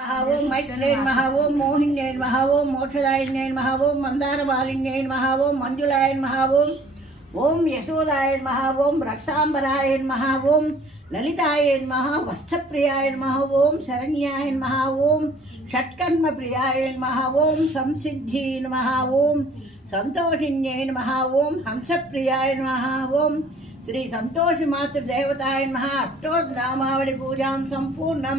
మహా ఓం మైత్రేయ మహా ఓం మోహిన్యై మహా ఓం మోక్షదాయిన్యై మహా ఓం మందారమాలిన్యై ఓం యశోదాయన్ మహావోం రక్తాంబరాయన్ మహావోం లలితాయన్ మహా వస్త్రప్రియాయన్ మహావోం శరణ్యాయన్ మహావోం షట్కర్మ ప్రియాయన్ మహావోం ఓం మహావోం మహా మహావోం హంసప్రియాయన్ మహావోం ఓం హంసప్రియాయ మహా ఓం శ్రీ సంతోషి మాతృదేవతాయ మహా అష్టోద్రామావళి పూజాం సంపూర్ణం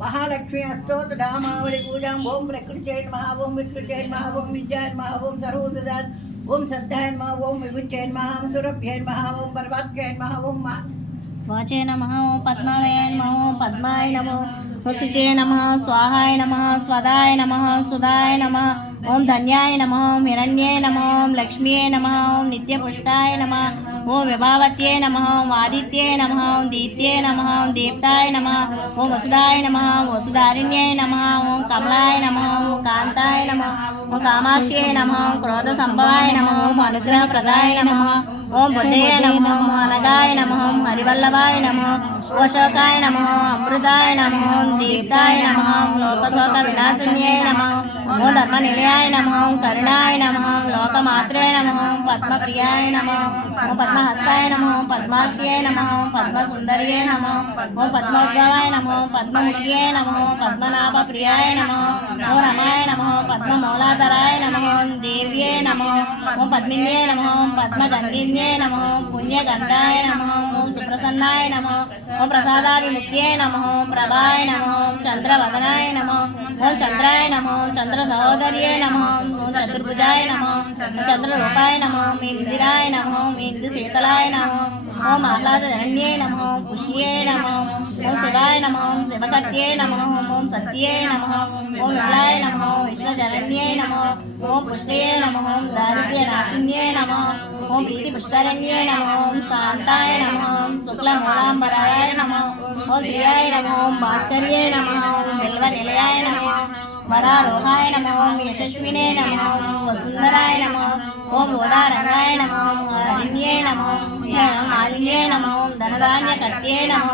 మహాలక్ష్మి అష్టోత రామావళి పూజాం ఓం ప్రకృతి మహా ఓం వికృతి మహా ఓం విద్యాయ మహా ఓం సర్వోదాన్ ఓం శ్రద్ధాయ మహా ఓం విభుత్యై మహా ఓం సురభ్యై మహా ఓం పరమాత్మై మహా ఓం మా వాచే నమ ఓం పద్మాలయ నమ ఓం పద్మాయ నమ స్వశిచే నమ స్వాహాయ నమ స్వదాయ నమ సుధాయ నమ ఓం ధన్యాయ నమో హిరణ్యే నమో లక్ష్మీయే లక్ష్మ్యే నమ ఓం నిత్యపుష్టాయ నమ ఓం విభావత్యే నమ ఓం ఆదిత్యే నమ ఓం దీప్త్యే నమ ఓం దీప్తాయ నమ ఓం వసుదాయ నమ ఓం వసుధారిణ్యే నమ ఓం కమలాయ నమ ఓం కాంతాయ నమ ఓం కామాక్షియే నమ ఓం క్రోధ సంభవాయ నమ ఓం అనుగ్రహ ప్రదాయ నమ ఓం బుద్ధయ నమ ఓం అనగాయ నమ ఓం హరివల్లభాయ నమ ఓశోకాయ నమో అమృతాయ నమో దీప్తాయ నమో లోకశోక వినాశిన్యే నమో నమో ధర్మ నిలయాయ నమో కరుణాయ నమో లోకమాత్రే నమో పద్మప్రియాయ నమో ఓ పద్మహస్తాయ నమో ఓం నమో నమ ఓం పద్మసుందర్యే నమ ఓం పద్మోద్భవాయ నమో ఓం నమో పద్మనాభ ప్రియాయ నమో ఓం రమాయ నమో ఓం పద్మమూలాధరాయ ఓం దేవ్యే నమ ఓం పద్మిన్యే నమో పద్మగంధిన్యే నమో పుణ్యగంధాయ నమో ఓం సుప్రసన్నాయ నమో ఓం ప్రసాదాభిముఖ్యే నమో ప్రభాయ నమో చంద్రవదనాయ నమో ఓం చంద్రాయ నమో చంద్ర సహోదర్యే నమో ఓం చతుర్భుజాయ నమో చంద్రరూపాయ నమో ఇందిరాయ నమో ఇందు శీతలాయ నమో ఓం ఆహ్లాదరణ్యే నమో పుష్యే నమో ఓం శివాయ నమో శివకత్యే నమో ఓం సత్యే నమో ఓం విలాయ నమో విశ్వజ విశ్వజరణ్యే నమ ఓం పుష్పయే నమ ఓం దారిద్ర్య నాశిన్యే నమ ఓం ప్రీతి పుష్కరణ్యే నమ ఓం శాంతాయ నమ ఓం శుక్లమూలాంబరాయ నమ ఓం శ్రియాయ నమ ఓం భాస్కర్యే నమ ఓం బిల్వ నిలయాయ నమ వరారోహాయ నమ ఓం యశస్వినే నమ ఓం వసుందరాయ నమ ఓం గోదారంగాయ నమ ఓం హరిణ్యే నమ ఓం మాలిన్యే నమ ఓం ధనధాన్య కట్యే నమ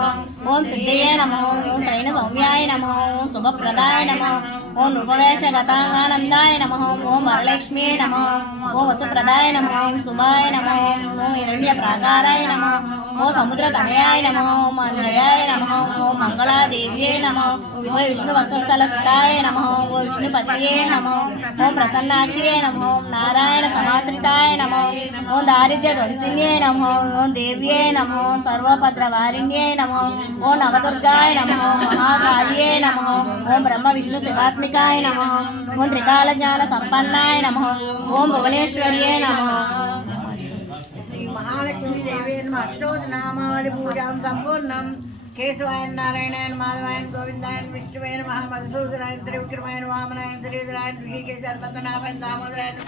ఓం సిద్ధయే నమ ఓం శైన సౌమ్యాయ నమ ఓం శుభప్రదాయ నమ నమ ఓం వరలక్ష్మీ నమ ఓం వసుప్రదాయ నమ ఓం శుభాయ నమ ఓం హిరణ్య ప్రాకారాయ నమ ఓ సముద్ర తనయాయ నమ ఓం అంజయాయ నమ ఓం మంగళాదేవ్యే నమ ఓ విష్ణు వక్షస్థల స్థితాయ నమ ఓ విష్ణు పతియే నమ ఓం ప్రసన్నాక్షియే నమ ఓం నారాయణ సమాశ్రితాయ నమ ఓం దారిద్ర్య ధ్వంసిన్యే నమ ఓం దేవ్యే నమ సర్వభద్ర వారిణ్యే నమ ఓం నవదుర్గాయ నమ మహాకాళ్యే నమ ఓం బ్రహ్మ విష్ణు శివాత్మికాయ నమ ఓం త్రికాల జ్ఞాన సంపన్నాయ నమ ఓం భువనేశ్వర్యే నమ దేవి నామావళి పూజాం సంపూర్ణం. కేశవాయన నారాయణాయన మాధవాయన గోవిందాయన విష్ణువైన మహామధుసూదరాయన త్రివిక్రమాయన వామనాయన త్రియుధరాయన ఋషికేశాయన పద్మనాభాయన దామోదరాయన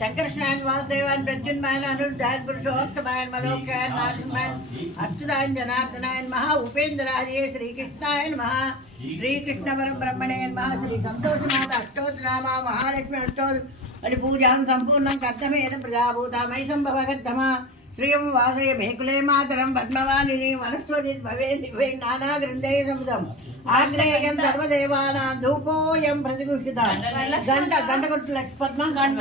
శంకరకృష్ణాయన వాసుదేవాయన ప్రద్యున్మాయన అనురుద్ధాయన పురుషోత్తమాయన మలోకాయన నారసింహాయన అచ్యుతాయన జనార్దనాయన మహా ఉపేంద్రార్యే శ్రీకృష్ణాయ మహా శ్రీకృష్ణ పరం మహా శ్రీ సంతోషనాథ అష్టోత్తరామ మహాలక్ష్మి అష్టోత్తర అది పూజాం సంపూర్ణం కర్తమేన ప్రజాభూతమై సంభవగద్దమ శ్రియం వాసయ మేకులే మాతరం పద్మవాణిని వనస్పతి భవే శివే నానా గ్రంథే సముదం. ఆగ్నేయం సర్వదేవానాం ధూపోయం ప్రతిగుష్ఠిత గంట గంట. కొట్టు పద్మ గంట